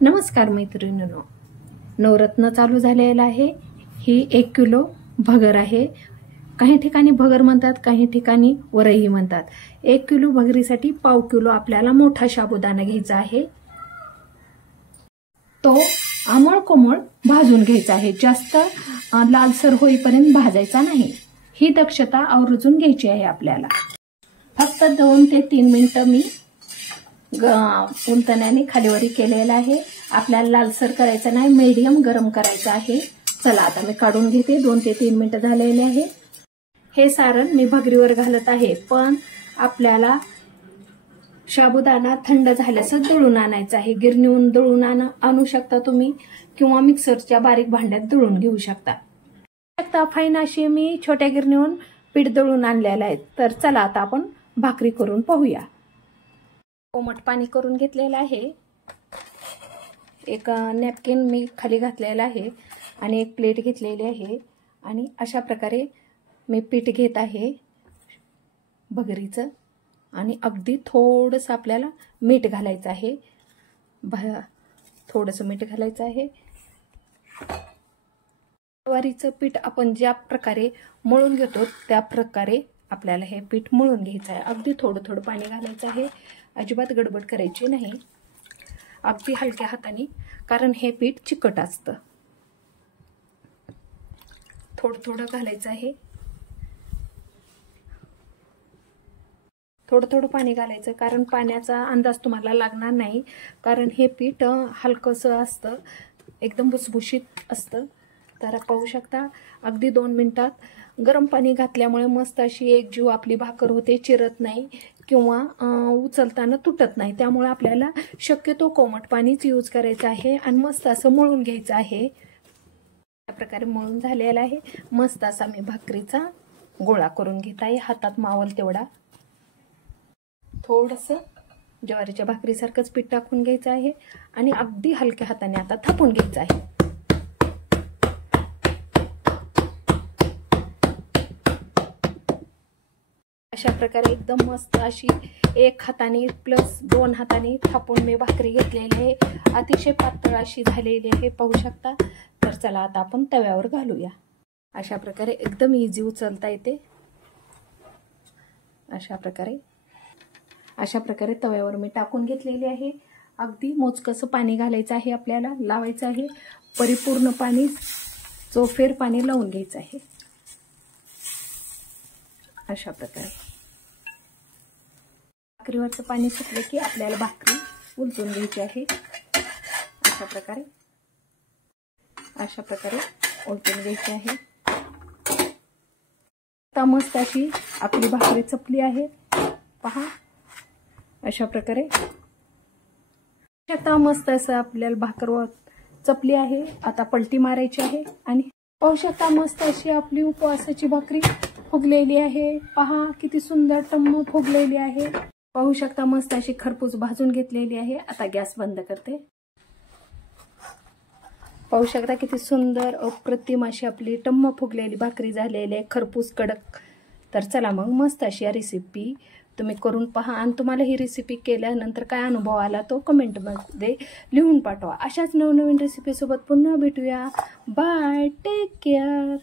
नमस्कार मैत्रिणींनो, नवरत्न चालू झालेला आहे। ही 1 किलो भगर आहे। काही ठिकाणी भगर म्हणतात, काही ठिकाणी वरई म्हणतात। 1 किलो भगरीसाठी 1/2 किलो आपल्याला मोठा साबुदाणा घ्यायचा आहे। तो आमळ कोमळ भाजून घ्यायचा आहे, जास्त लालसर होईपर्यंत भाजायचा नाही। ही दक्षता आवर्जून घ्यायची आहे आपल्याला। फक्त 2 ते 3 मिनिटं मी उलटण्याने खालीवरी केलेला आहे। आपल्याला लालसर करायचं नाही, मीडियम गरम करायचं आहे। चला आता मी काढून घेते। 2 ते 3 मिनिटं झालेले आहे। हे सारण मी भगरीवर घालत आहे, पण आपल्याला साबुदाणा थंड झाल्यास दळून आणायचा आहे। गिरणीहून दळून आणू शकता तुम्ही, किंवा मिक्सरच्या बारीक भांड्यात दळून घेऊ शकता। फाईन अशी मी छोट्या गिरणीहून पीठ दळून आणलेलं आहे। तर चला आता आपण भाकरी करून पाहूया। कोमट पाणी करून घेतलेलं आहे। एक नॅपकिन मी खाली घातलेला आहे आणि एक प्लेट घेतलेली आहे, आणि अशा प्रकारे मी पीठ घेत आहे भगरीचं। आणि अगदी थोडंसं आपल्याला मीठ घालायचं आहे, थोडंसं मीठ घालायचं आहे। ज्वारीचं पीठ आपण ज्या प्रकारे मळून घेतो त्या प्रकारे आपल्याला हे पीठ मळून घ्यायचं आहे। अगदी थोडं थोडं पाणी घालायचं आहे, अजिबात गडबड करायची नाही, अगदी हलक्या हाताने, कारण हे पीठ चिकट असतं। थोडं थोडं घालायचं आहे, थोडं थोडं पाणी घालायचं, कारण पाण्याचा अंदाज तुम्हाला लागणार नाही, कारण हे पीठ हलकंसं असतं, एकदम भुसभुशीत असतं। तर पाहू शकता अगदी 2 मिनिटात गरम पाणी घातल्यामुळे मस्त अशी एक जीव आपली भाकर होते, चिरत नाही किंवा उचलताना तुटत नाही। त्यामुळे आपल्याला शक्यतो कोमट पाणीच यूज करायचं आहे आणि मस्त असं मळून घ्यायचं आहे। अशा प्रकारे मळून झालेला आहे। मस्त असा मी भाकरीचा गोळा करून घेत आहे, हातात मावल तेवढा। थोडंसं ज्वारीच्या भाकरीसारखंच पीठ टाकून घ्यायचं आहे आणि अगदी हलक्या हाताने आता थापून घ्यायचं आहे। अशा प्रकारे एकदम मस्त अशी 1 हाताने प्लस 2 हाताने थापून मी भाकरी घेतलेली आहे। अतिशय पातळ अशी झालेली आहे, पाहू शकता। तर चला आता आपण तव्यावर घालूया। अशा प्रकारे एकदम इझी उचलता येते। अशा प्रकारे तव्यावर मी टाकून घेतलेली आहे। अगदी मोजकसं पाणी घालायचं आहे, आपल्याला लावायचं आहे परिपूर्ण पाणी, चोफेर पाणी लावून घ्यायचं आहे। अशा प्रकारे भाकरीवरचं पाणी सुटले की आपल्याला भाकरी उलटून घ्यायची आहे। अशा प्रकारे उलटून घ्यायची आहे। आता मस्त अशी आपली भाकरी चपली आहे, पहा। अशा प्रकारे आता मस्त असं आपल्याला भाकर चपली आहे। आता पलटी मारायची आहे आणि पाहू शकता मस्त अशी आपली उपवासाची भाकरी फुगलेली आहे। पहा किती सुंदर टम्म फुगलेली आहे, पाहू शकता। मस्त अशी खरपूस भाजून घेतलेली आहे। आता गॅस बंद करते। पाहू शकता किती सुंदर अप्रतिम अशी आपली टम्म फुगलेली भाकरी झालेली आहे, खरपूस कडक। तर चला मग मस्त अशी या रेसिपी तुम्ही करून पहा, आणि तुम्हाला ही रेसिपी केल्यानंतर काय अनुभव आला तो कमेंटमध्ये लिहून पाठवा। अशाच नवनवीन रेसिपीसोबत पुन्हा भेटूया। Bye, take care.